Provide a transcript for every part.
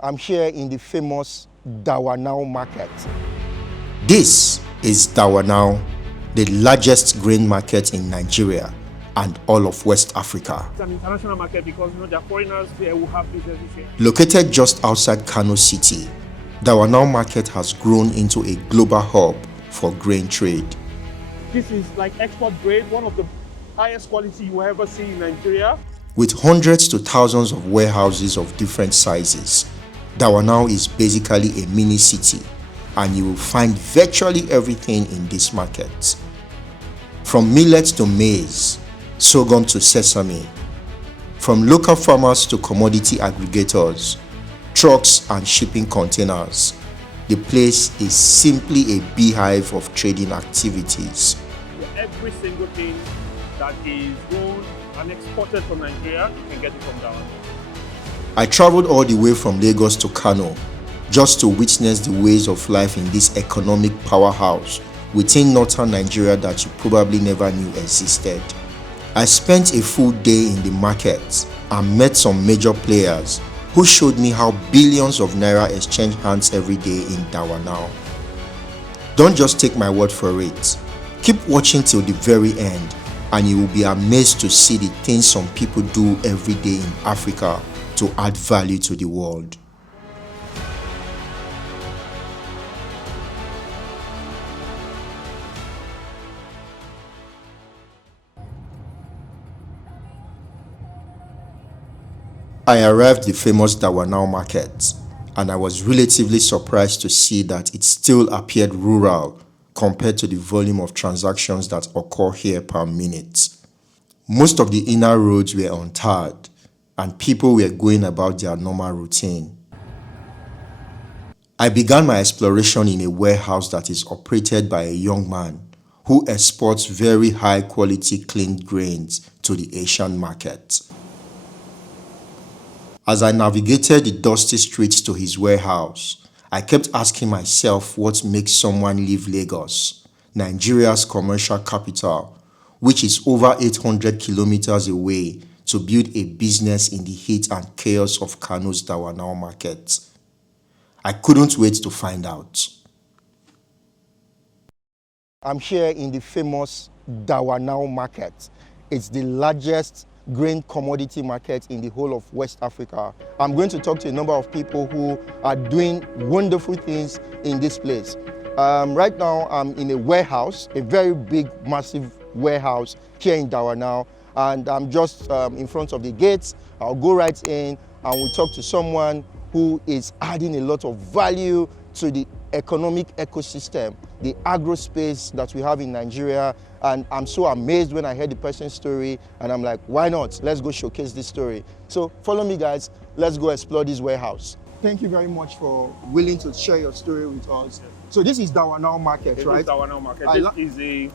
I'm here in the famous Dawanau Market. This is Dawanau, the largest grain market in Nigeria and all of West Africa. It's an international market because there are foreigners here who have businesses here. Located just outside Kano City, Dawanau Market has grown into a global hub for grain trade. This is like export grade, one of the highest quality you will ever see in Nigeria. With hundreds to thousands of warehouses of different sizes, Dawanau is basically a mini city, and you will find virtually everything in this market. From millet to maize, sorghum to sesame, from local farmers to commodity aggregators, trucks and shipping containers, the place is simply a beehive of trading activities. Every single thing that is grown and exported from Nigeria, you can get it from Dawano. I traveled all the way from Lagos to Kano just to witness the ways of life in this economic powerhouse within northern Nigeria that you probably never knew existed. I spent a full day in the market and met some major players who showed me how billions of naira exchange hands every day in Dawanau. Don't just take my word for it. Keep watching till the very end and you will be amazed to see the things some people do every day in Africa to add value to the world. I arrived at the famous Dawanau Market, and I was relatively surprised to see that it still appeared rural compared to the volume of transactions that occur here per minute. Most of the inner roads were untarred, and people were going about their normal routine. I began my exploration in a warehouse that is operated by a young man who exports very high quality cleaned grains to the Asian market. As I navigated the dusty streets to his warehouse, I kept asking myself what makes someone leave Lagos, Nigeria's commercial capital, which is over 800 kilometers away, to build a business in the heat and chaos of Kano's Dawanau Market. I couldn't wait to find out. I'm here in the famous Dawanau Market. It's the largest grain commodity market in the whole of West Africa. I'm going to talk to a number of people who are doing wonderful things in this place. Right now, I'm in a warehouse, a very big, massive warehouse here in Dawanau, and I'm just in front of the gates. I'll go right in and we'll talk to someone who is adding a lot of value to the economic ecosystem, the agro space that we have in Nigeria. And I'm so amazed when I heard the person's story, and I'm like, why not? Let's go showcase this story. So follow me, guys. Let's go explore this warehouse. Thank you very much for willing to share your story with us. So this is Dawanau Market, right? This is Dawanau Market. This is the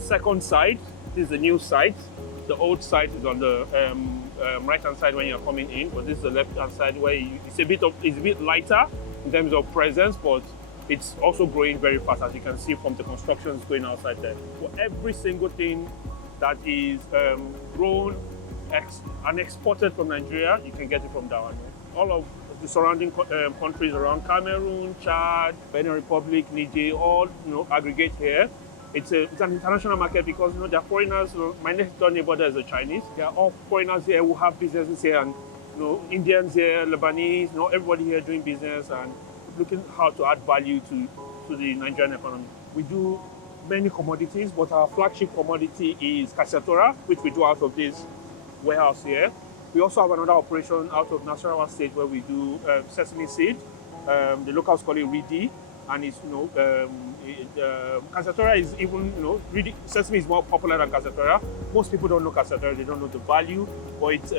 second site. This is the new site. The old site is on the right-hand side when you're coming in, but this is the left-hand side where it's a bit lighter in terms of presence, but it's also growing very fast, as you can see from the constructions going outside there. For every single thing that is grown and exported from Nigeria, you can get it from Dawano. All of the surrounding countries around Cameroon, Chad, Benin Republic, Niger, all aggregate here. It's an international market because there are foreigners. My next door neighbor there is a Chinese. There are all foreigners here who have businesses here, and Indians here, Lebanese, everybody here doing business and looking how to add value to the Nigerian economy. We do many commodities, but our flagship commodity is Cassiatora, which we do out of this warehouse here. We also have another operation out of Nasarawa State where we do sesame seed. The locals call it Ridi, and it's Cassiatora is even Ridi, sesame is more popular than Cassiatora. Most people don't know Cassiatora; they don't know the value, but it's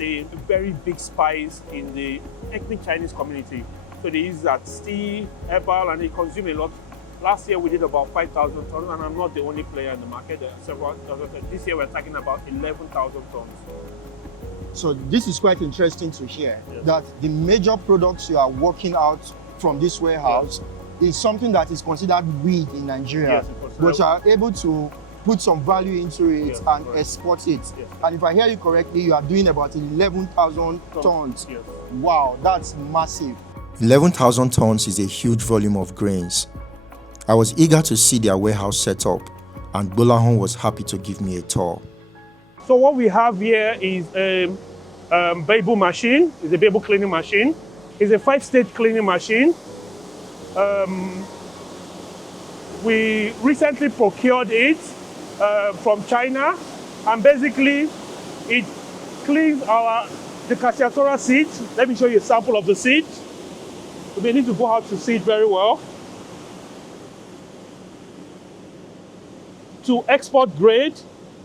a very big spice in the ethnic Chinese community. So they use that tea, herbal, and they consume a lot. Last year we did about 5,000 tons, and I'm not the only player in the market. There are several thousand tons. This year we're talking about 11,000 tons. So this is quite interesting to hear, that the major products you are working out from this warehouse is something that is considered weed in Nigeria, but you are able to put some value into it and export it. And if I hear you correctly, you are doing about 11,000 tons. Wow, that's massive. 11,000 tons is a huge volume of grains. I was eager to see their warehouse setup, and Bolahon was happy to give me a tour. So what we have here is a Babel machine. It's a Babel cleaning machine. It's a 5-stage cleaning machine. We recently procured it from China, and basically it cleans the Cassiatora seed. Let me show you a sample of the seed. You may need to go out to see it very well. To export grade,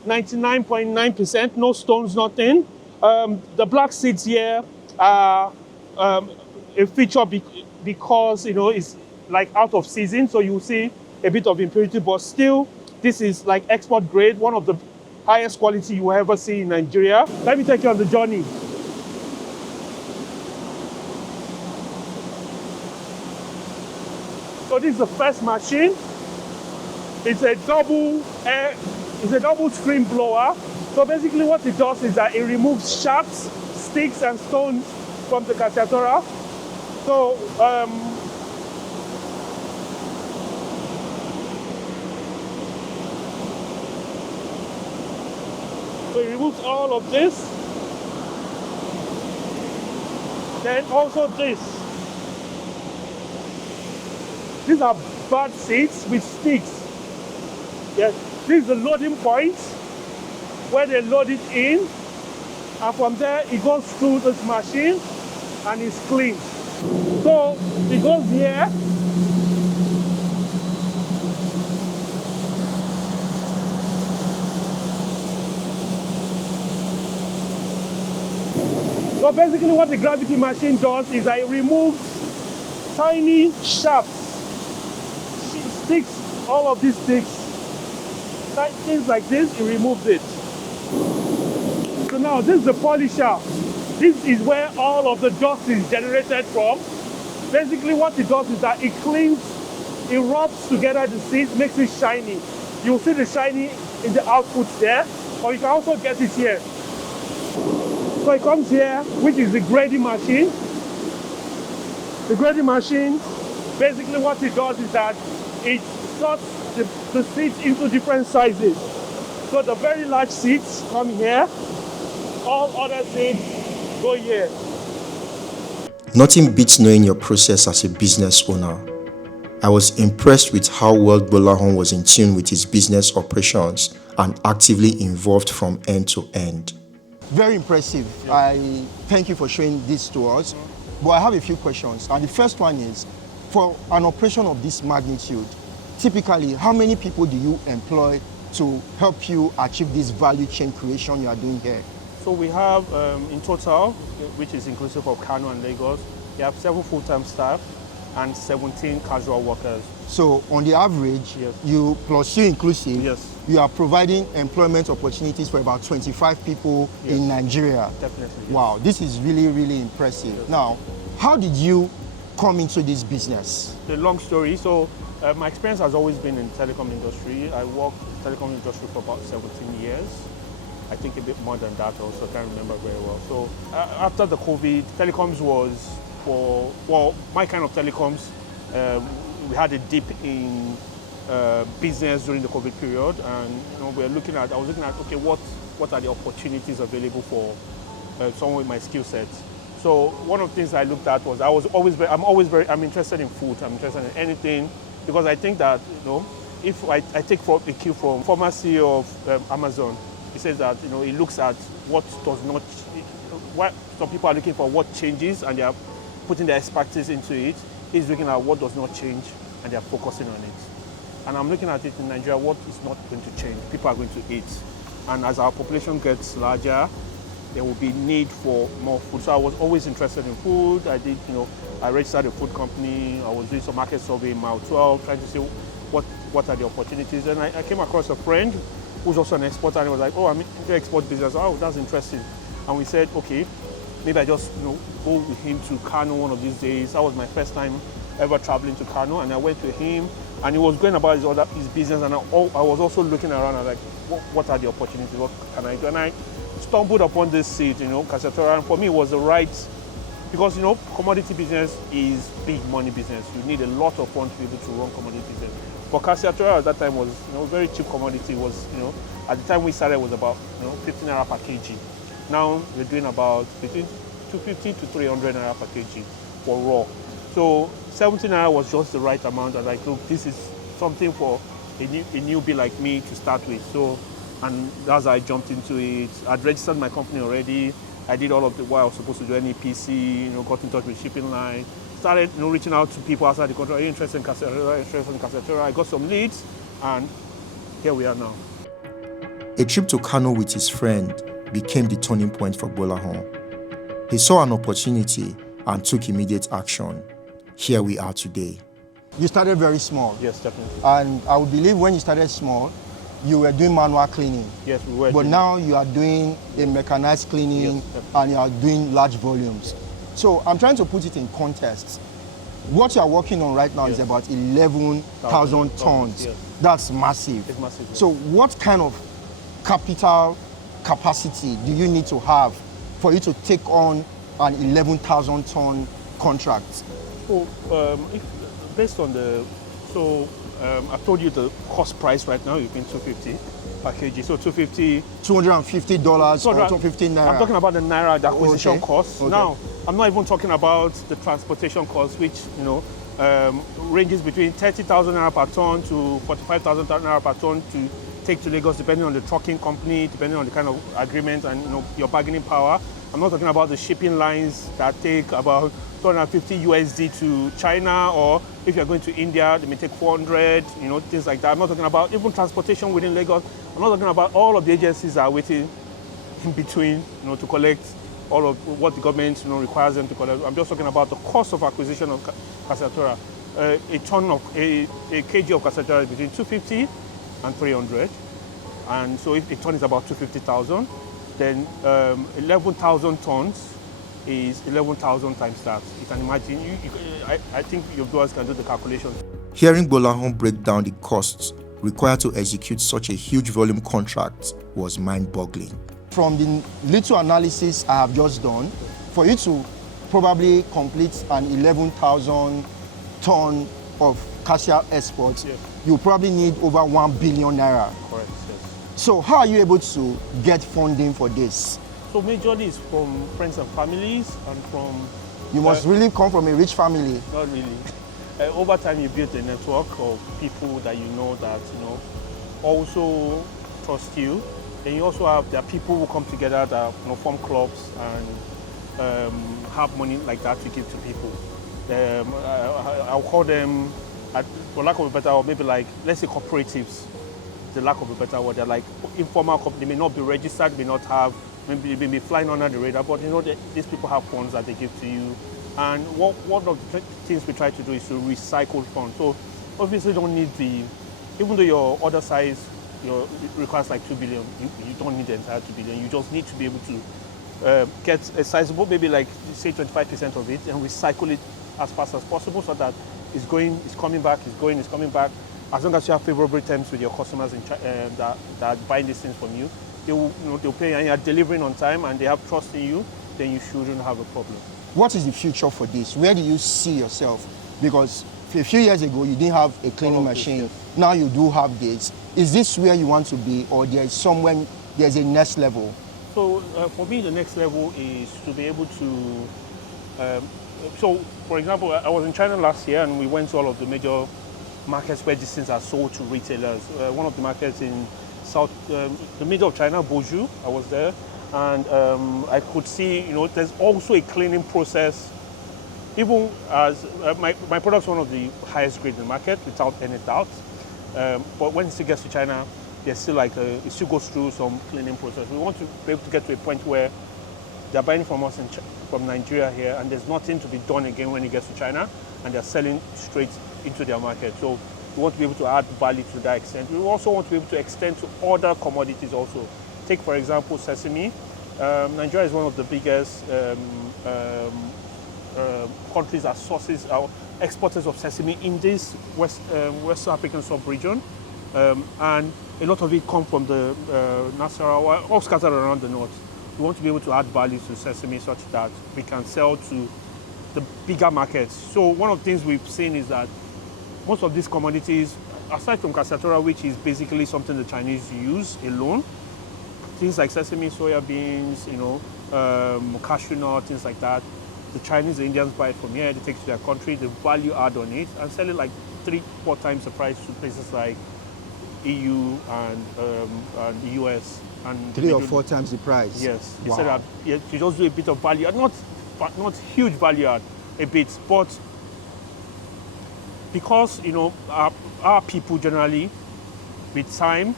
99.9%, no stones, nothing. The black seeds here are a feature because it's like out of season, so you see a bit of impurity, but still, this is like export grade, one of the highest quality you will ever see in Nigeria. Let me take you on the journey. So this is the first machine. It's a double screen blower. So basically what it does is that it removes shafts, sticks and stones from the Cassiatora. So it removes all of this. Then also this. These are bad seeds with sticks. Yes, this is the loading point where they load it in, and from there it goes through this machine and it's cleaned. So it goes here. So basically what the gravity machine does is that it removes tiny shafts, sticks, all of these sticks, things like this, it removes it. So now this is the polisher. This is where all of the dust is generated from. Basically what it does is that it cleans, it rubs together the seeds, makes it shiny. You'll see the shiny in the output there, or you can also get it here. So it comes here, which is the grading machine. The grading machine, basically what it does is that it sorts the seeds into different sizes. So the very large seeds come here, all other seeds go here. Nothing beats knowing your process as a business owner. I was impressed with how well Bolahon was in tune with his business operations and actively involved from end to end. Very impressive. Yeah. I thank you for showing this to us. But I have a few questions. And the first one is, for an operation of this magnitude, typically, how many people do you employ to help you achieve this value chain creation you are doing here? So we have, in total, which is inclusive of Kano and Lagos, we have 7 full-time staff and 17 casual workers. So on the average, Yes. you plus you inclusive, Yes. you are providing employment opportunities for about 25 people Yes. in Nigeria. Definitely. Yes. Wow, this is really, really impressive. Yes. Now, how did you come into this business? A long story. So my experience has always been in telecom industry. I worked in the telecom industry for about 17 years. I think a bit more than that also, can't remember very well. So after the COVID, telecoms was for, well, my kind of telecoms, we had a dip in business during the COVID period, and I was looking at, okay, what are the opportunities available for someone with my skill set? So one of the things I looked at was I'm interested in food. I'm interested in anything, because I think that if I take a cue from former CEO of Amazon, he says that he looks at what does not, what some people are looking for, what changes, and they are putting their expertise into it. He's looking at what does not change, and they are focusing on it. And I'm looking at it in Nigeria, what is not going to change. People are going to eat, and as our population gets larger, there will be need for more food. So I was always interested in food. I did, I registered a food company. I was doing some market survey in Mile 12, trying to see what are the opportunities. And I came across a friend who's also an exporter, and he was like, oh, I'm into export business. Oh, that's interesting. And we said, okay, maybe I just go with him to Kano one of these days. That was my first time ever traveling to Kano, and I went to him, and he was going about his business, and I was also looking around and like, what are the opportunities? What can I do? And I stumbled upon this seed, Cassiatora, and for me it was the right because commodity business is big money business. You need a lot of funds to be able to run commodity business. For cassava at that time was very cheap commodity. Was at the time we started was about 15 naira per kg. Now we're doing about between 250 to 300 naira per kg for raw. So 70 naira was just the right amount. And like, look, this is something for a newbie like me to start with. So, and that's how I jumped into it. I'd registered my company already. I did all of what I was supposed to do, NEPC, got in touch with shipping line, started reaching out to people outside the country, are you interested in cassava? I got some leads, and here we are now. A trip to Kano with his friend became the turning point for Gbolahan. He saw an opportunity and took immediate action. Here we are today. You started very small. Yes, definitely. And I would believe when you started small, you were doing manual cleaning. Yes, we were. But now you are doing a mechanized cleaning, yes, and you are doing large volumes. So I'm trying to put it in context. What you are working on right now is about 11,000 tons. Yes. That's massive. It's massive. Yes. So what kind of capital capacity do you need to have for you to take on an 11,000 ton contract? So based on I told you the cost price right now, you've been 250 per kg. So $250 $250 or 250 naira. I'm talking about the naira, the acquisition cost. Okay. Now, I'm not even talking about the transportation cost, which ranges between 30,000 naira per ton to 45,000 naira per ton to take to Lagos, depending on the trucking company, depending on the kind of agreement and your bargaining power. I'm not talking about the shipping lines that take about 250 USD to China, or if you're going to India, they may take 400, things like that. I'm not talking about even transportation within Lagos. I'm not talking about all of the agencies that are waiting in between, to collect all of what the government, requires them to collect. I'm just talking about the cost of acquisition of cassava. A ton of a kg of cassava is between 250 and 300, and so if a ton is about 250,000, then 11,000 tons is 11,000 times that. You can imagine. I think your viewers can do the calculation. Hearing Gbolahan break down the costs required to execute such a huge volume contract was mind-boggling. From the little analysis I have just done, for you to probably complete an 11,000 ton of cassia exports, yes, you probably need over 1 billion naira. Correct, yes. So how are you able to get funding for this? So majorly it's from friends and families and from... You must really come from a rich family. Not really. Over time you build a network of people that that also trust you. Then you also there are people who come together that form clubs and have money like that to give to people. I'll call them, for lack of a better word, maybe like, let's say cooperatives. The lack of a better word, they're like informal companies. They may not be registered, may not have, maybe they may be flying under the radar, but these people have funds that they give to you. And one of the things we try to do is to recycle funds. So obviously you don't need even though your order size it requires like 2 billion, you don't need the entire 2 billion. You just need to be able to get a sizable, maybe like say 25% of it, and recycle it as fast as possible so that it's coming back, it's coming back. As long as you have favorable terms with your customers that are buying these things from you, they'll pay, and you're delivering on time, and they have trust in you, then you shouldn't have a problem. What is the future for this? Where do you see yourself? Because a few years ago, you didn't have a cleaning machine. Yes. Now you do have this. Is this where you want to be, or there's a next level? So for me, the next level is to be able to... so, for example, I was in China last year, and we went to all of the major markets where these things are sold to retailers. One of the markets in the middle of China, Boju, I was there, and I could see, there's also a cleaning process. Even as my product's one of the highest grade in the market, without any doubt. But when it still gets to China, there's still it still goes through some cleaning process. We want to be able to get to a point where they're buying from us from Nigeria here, and there's nothing to be done again when it gets to China, and they're selling straight into their market. So we want to be able to add value to that extent. We also want to be able to extend to other commodities also. Take, for example, sesame. Nigeria is one of the biggest countries that sources our exporters of sesame in this West African sub-region, and a lot of it comes from the Nasarawa, all scattered around the north. we want to be able to add value to sesame such that we can sell to the bigger markets. So one of the things we've seen is that most of these commodities, aside from cassava, which is basically something the Chinese use alone, things like sesame, soya beans, cashew nut, things like that, the Chinese, the Indians buy it from here, they take it to their country, the value add on it, and sell it like 3-4 times the price to places like EU and the US. And 3 or 4 times the price? Yes. Wow. Instead of, you just do a bit of value add, not huge value add, a bit, but because our people generally, with time,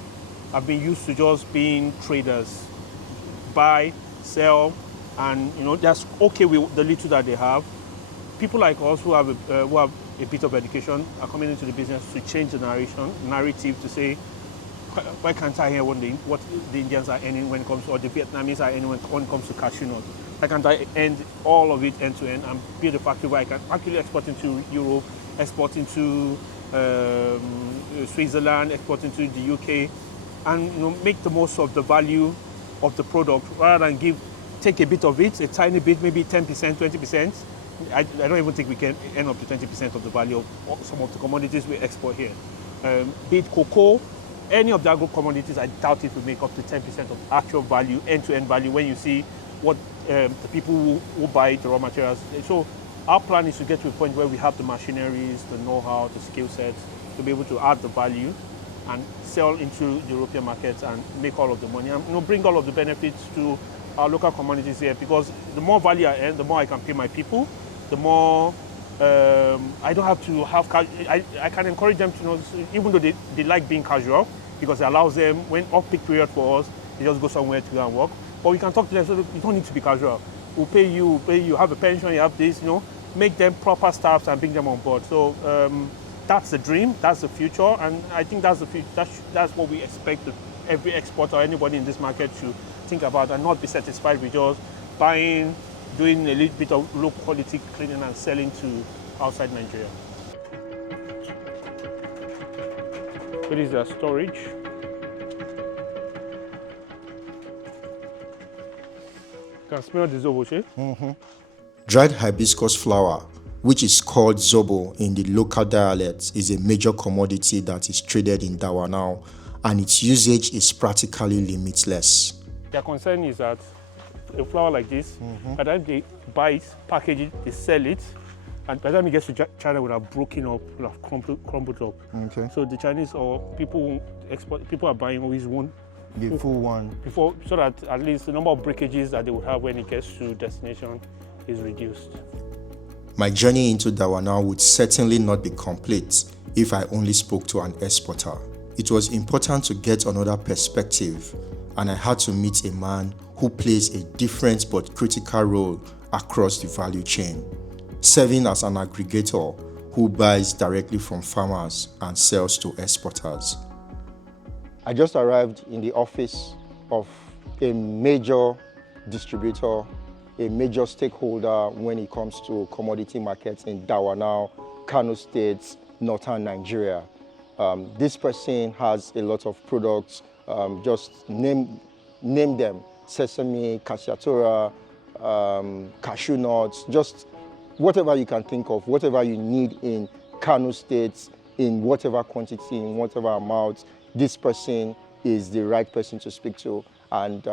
have been used to just being traders, buy, sell, and that's okay with the little that they have. People like us who have a bit of education are coming into the business to change the narrative to say, why can't I hear what the Indians are earning when it comes to, or the Vietnamese are earning when it comes to cashew nut? Why can't I end all of it end to end and build a factory where I can actually export into Europe, export into Switzerland, export into the UK, and make the most of the value of the product rather than take a bit of it, a tiny bit, maybe 10%, 20%. I don't even think we can end up to 20% of the value of some of the commodities we export here. Be it cocoa, any of the agro commodities, I doubt it will make up to 10% of actual value, end-to-end value, when you see what the people who buy the raw materials. So our plan is to get to a point where we have the machineries, the know-how, the skill sets to be able to add the value and sell into the European markets and make all of the money and bring all of the benefits to our local communities here. Because the more value I earn, the more I can pay my people, the more I don't have to have I can encourage them to even though they like being casual, because it allows them, when off-peak period for us, they just go somewhere to go and work. But we can talk to them, so you don't need to be casual. We'll pay you, have a pension, you have this, make them proper staffs and bring them on board. So that's the dream, that's the future, and I think that's the future. That's what we expect every exporter or anybody in this market to think about, and not be satisfied with just buying, doing a little bit of low quality cleaning and selling to outside Nigeria. So this is our storage. You can smell the zobo, Dried hibiscus flower, which is called zobo in the local dialect, is a major commodity that is traded in Dawanau, and its usage is practically limitless. Their concern is that a flower like this, by the time they buy it, package it, they sell it, and by the time it gets to China, it would have broken up, would have crumbled up. Okay. So the Chinese or people are buying always one. The full one. So that at least the number of breakages that they would have when it gets to destination is reduced. My journey into Dawanau would certainly not be complete if I only spoke to an exporter. It was important to get another perspective, and I had to meet a man who plays a different but critical role across the value chain, serving as an aggregator who buys directly from farmers and sells to exporters. I just arrived in the office of a major distributor, a major stakeholder when it comes to commodity markets in Dawanau, Kano State, northern Nigeria. This person has a lot of products, just name them: sesame, cassava, cashew nuts, just whatever you can think of, whatever you need in Kano State, in whatever quantity, in whatever amount. This person is the right person to speak to. And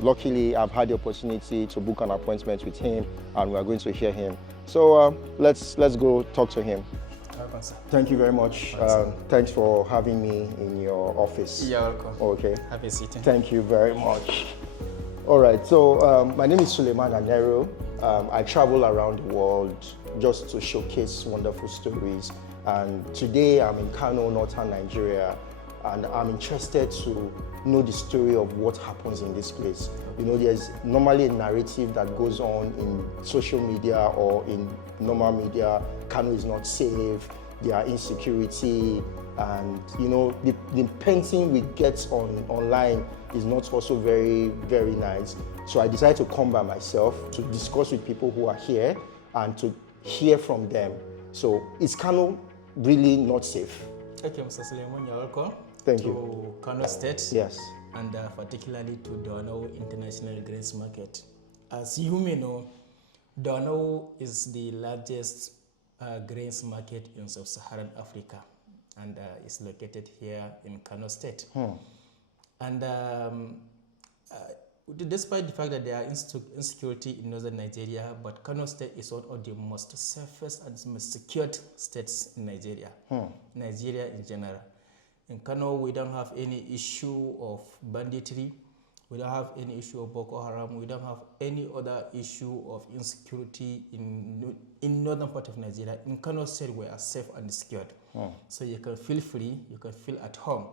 luckily, I've had the opportunity to book an appointment with him, and we're going to hear him. So let's go talk to him. Welcome, sir. Thank you very much. Thanks for having me in your office. You're welcome. Okay. Have a seat. Thank you very much. All right, so my name is Suleiman Anero. I travel around the world just to showcase wonderful stories. And today I'm in Kano, northern Nigeria, and I'm interested to know the story of what happens in this place. There's normally a narrative that goes on in social media or in normal media. Kano is not safe, there are insecurity, and the painting we get online is not also very, very nice. So I decided to come by myself to discuss with people who are here and to hear from them. So is Kano really not safe? Okay, Mr. Suleiman, you're welcome. Thank to you. Kano State. Yes. and particularly to Dawano International Grains Market. As you may know, Dawano is the largest grains market in sub-Saharan Africa, and is located here in Kano State. And despite the fact that there are insecurity in northern Nigeria, but Kano State is one of the most safest and most secured states in Nigeria, Nigeria in general. In Kano, we don't have any issue of banditry, we don't have any issue of Boko Haram, we don't have any other issue of insecurity in northern part of Nigeria. In Kano State, we are safe and secured. So you can feel free, you can feel at home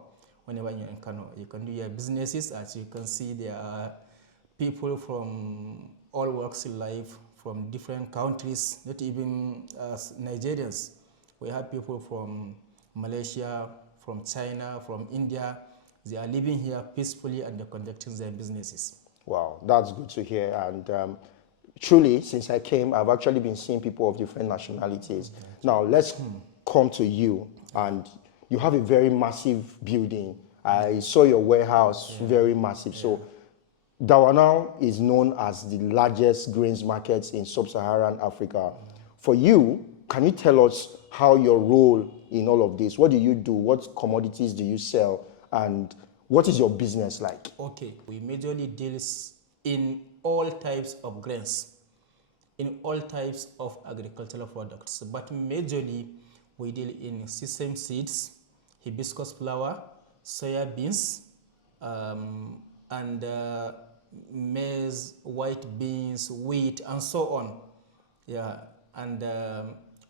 whenever you're in Kano. You can do your businesses. As you can see, there are people from all walks of life, from different countries, not even Nigerians. We have people from Malaysia, from China, from India. They are living here peacefully and they're conducting their businesses. Wow, that's good to hear. And truly, since I came, I've actually been seeing people of different nationalities. Now, let's come to you. And you have a very massive building. I saw your warehouse, very massive. So Dawanau is known as the largest grains market in sub-Saharan Africa. For you, can you tell us how your role in all of this? What do you do? What commodities do you sell? And what is your business like? Okay, we majorly deal in all types of grains, in all types of agricultural products, but majorly we deal in sesame seeds, hibiscus flower, soya beans, and maize, white beans, wheat, and so on. Yeah, and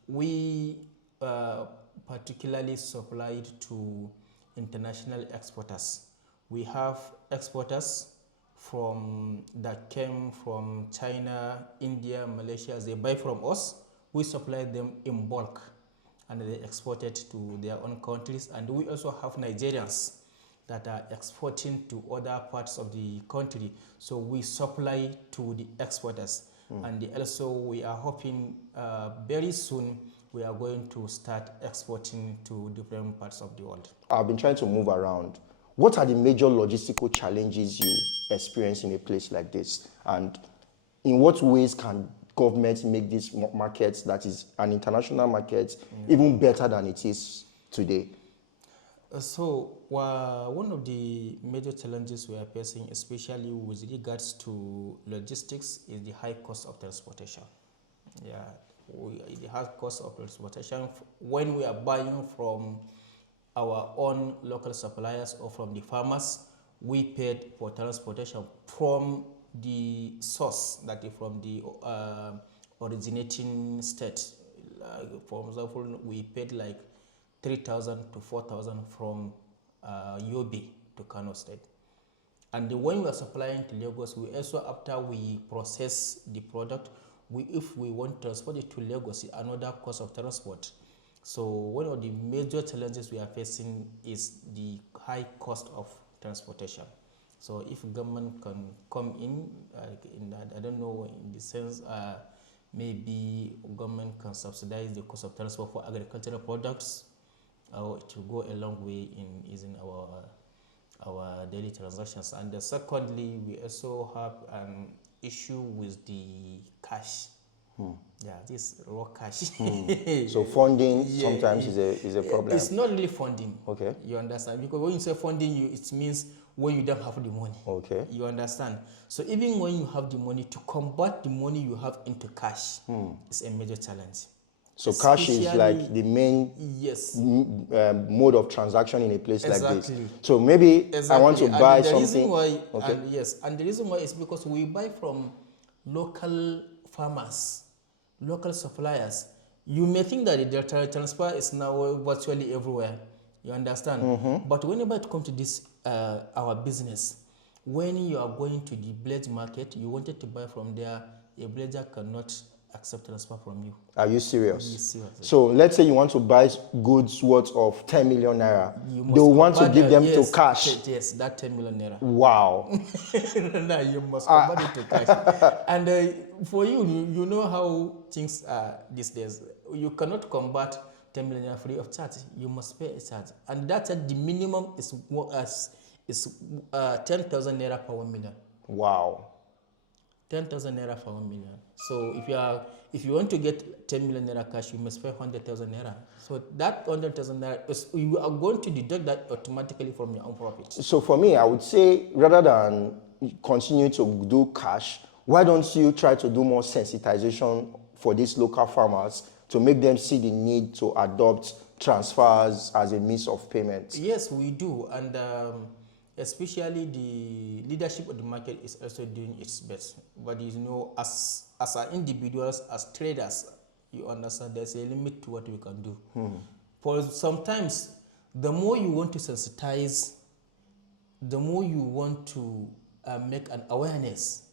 we particularly supplied to international exporters. We have exporters that came from China, India, Malaysia. They buy from us. We supply them in bulk, and they export it to their own countries. And we also have Nigerians that are exporting to other parts of the country. So we supply to the exporters. And also we are hoping very soon we are going to start exporting to different parts of the world. I've been trying to move around. What are the major logistical challenges you experience in a place like this? And in what ways can government make this market, that is an international market, even better than it is today? So one of the major challenges we are facing, especially with regards to logistics, is the high cost of transportation. Yeah, the high cost of transportation when we are buying from our own local suppliers or from the farmers, we paid for transportation from the source, that is from the originating state. For example, we paid like 3,000 to 4,000 from Yobe to Kano State. And when we are supplying to Lagos, we also, after we process the product, if we want to transport it to Lagos, another cost of transport. So one of the major challenges we are facing is the high cost of transportation. So if government can come in that, I don't know, in the sense, maybe government can subsidize the cost of transport for agricultural products, to go a long way in easing our daily transactions. And secondly, we also have an issue with the cash. Yeah, this raw cash. So funding sometimes is a problem. It's not really funding. Okay. You understand? Because when you say funding, it means when you don't have the money. Okay. You understand? So even when you have the money, to convert the money you have into cash is a major challenge. So cash is like the main mode of transaction in a place like this. So maybe I want to buy something. And the reason why is because we buy from local farmers, local suppliers. You may think that the transfer is now virtually everywhere. You understand? But whenever it comes to this, our business, when you are going to the village market, you wanted to buy from there, a villager cannot accept transfer from you. Are you serious? Yes, serious. So let's say you want to buy goods worth of 10 million naira. They want to give them to cash. Yes, that 10 million naira. Wow. No, you must convert it to cash. And for you, you know how things are these days. You cannot convert 10 million naira free of charge. You must pay a charge. And that's the minimum is is 10,000 naira per 1 million. Wow. 10,000 naira for 1 million. So if you want to get 10 million naira cash, you must pay 100,000 naira. So that 100,000 naira you are going to deduct that automatically from your own profit. So for me, I would say rather than continue to do cash, why don't you try to do more sensitization for these local farmers to make them see the need to adopt transfers as a means of payment? Yes, we do, and especially the leadership of the market is also doing its best. But you know, as individuals, as traders, you understand there's a limit to what we can do. For sometimes, the more you want to sensitize, the more you want to make an awareness,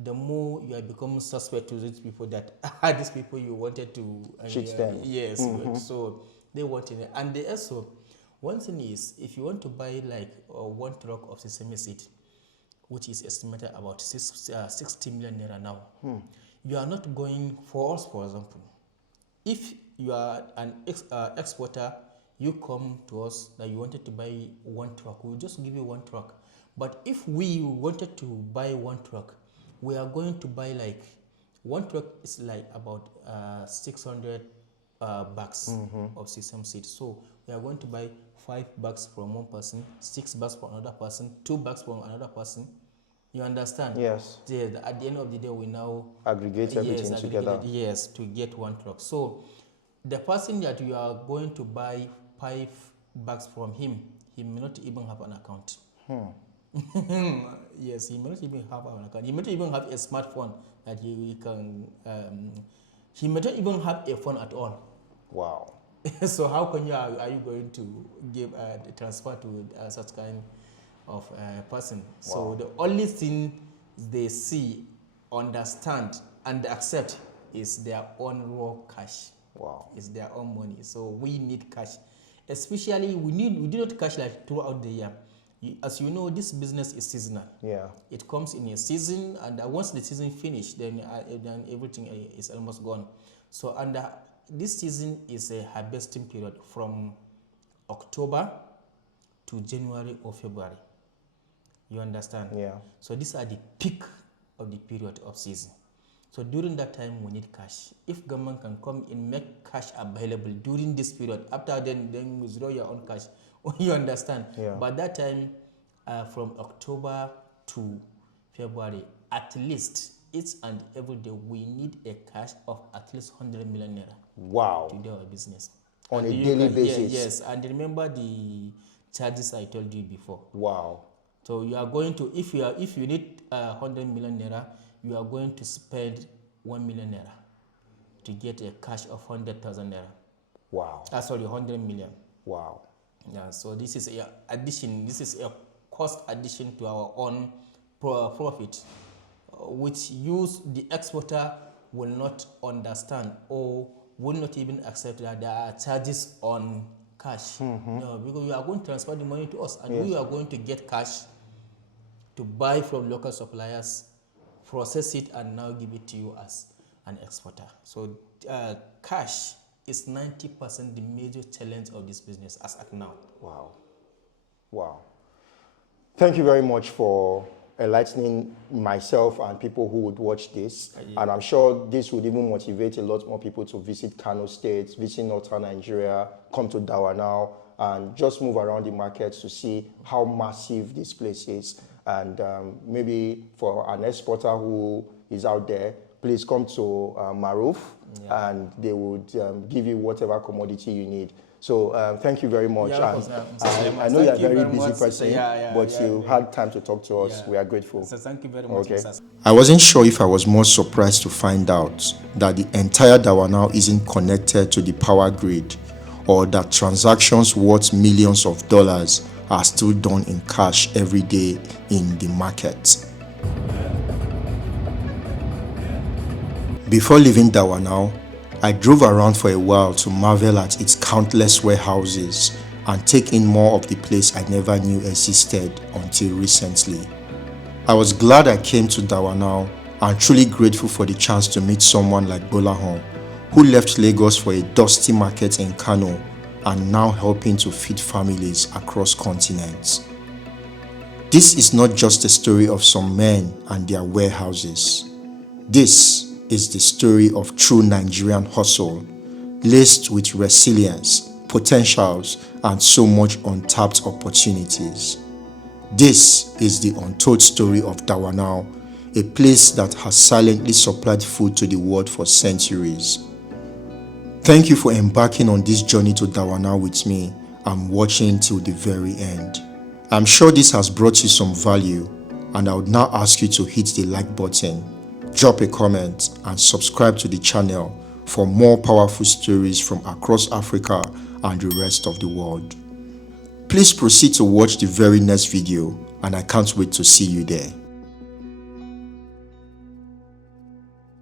the more you are becoming suspect to these people that these people you wanted to cheat them. Yes, so they want it, and they also. One thing is, if you want to buy like 1 truck of sesame seed, which is estimated about 60 million naira now, you are not going for us, for example. If you are an exporter, you come to us that you wanted to buy 1 truck, we'll just give you 1 truck. But if we wanted to buy 1 truck, we are going to buy like 1 truck is like about 600 bags of sesame seed. So we are going to buy 5 bags from one person, 6 bags from another person, 2 bags from another person. You understand? Yes. At the end of the day, we now Aggregate everything together. Yes, to get 1 truck. So the person that you are going to buy 5 bags from him, he may not even have an account. Yes, he may not even have an account. He may not even have a smartphone that he can. He may not even have a phone at all. Wow. So how can are you going to give a transfer to such kind of person? Wow. So the only thing they see, understand, and accept is their own raw cash. Wow. It's their own money. So we need cash. Especially we do not cash like throughout the year. As you know, this business is seasonal. Yeah. It comes in a season, and once the season finishes, then everything is almost gone. So this season is a harvesting period from October to January or February. You understand? Yeah. So these are the peak of the period of season. So during that time, we need cash. If government can come in, make cash available during this period, after then withdraw your own cash. You understand? Yeah. But that time, from October to February, at least each and every day, we need a cash of at least 100 million naira. Wow. To do our business. On a daily basis. Yes, and remember the charges I told you before. Wow. So you are going to, if you need 100 million naira, you are going to spend 1 million naira to get a cash of 100,000 naira. Wow. Sorry, 100 million. Wow. Yeah. So this is a addition. This is a cost addition to our own profit, which the exporter will not understand or will not even accept that there are charges on cash. No, because you are going to transfer the money to us, and we are going to get cash to buy from local suppliers, process it, and now give it to you as an exporter. So cash is 90% the major challenge of this business as at now. Wow. Wow. Thank you very much for enlightening myself and people who would watch this. And I'm sure this would even motivate a lot more people to visit Kano State, visit northern Nigeria, come to Dawanau, and just move around the markets to see how massive this place is. And maybe for an exporter who is out there, please come to Maruf, and they would give you whatever commodity you need. So thank you very much. I know you're a very busy person, but you had time to talk to us. We are grateful. So thank you very much. Okay. I wasn't sure if I was more surprised to find out that the entire Dawanau isn't connected to the power grid, or that transactions worth millions of dollars are still done in cash every day in the market. Before leaving Dawanau, I drove around for a while to marvel at its countless warehouses and take in more of the place I never knew existed until recently. I was glad I came to Dawanau and truly grateful for the chance to meet someone like Bolahon, who left Lagos for a dusty market in Kano and now helping to feed families across continents. This is not just a story of some men and their warehouses. This is the story of true Nigerian hustle, laced with resilience, potentials, and so much untapped opportunities. This is the untold story of Dawanau, a place that has silently supplied food to the world for centuries. Thank you for embarking on this journey to Dawanau with me and watching till the very end. I'm sure this has brought you some value, and I would now ask you to hit the like button, drop a comment, and subscribe to the channel for more powerful stories from across Africa and the rest of the world. Please proceed to watch the very next video, and I can't wait to see you there.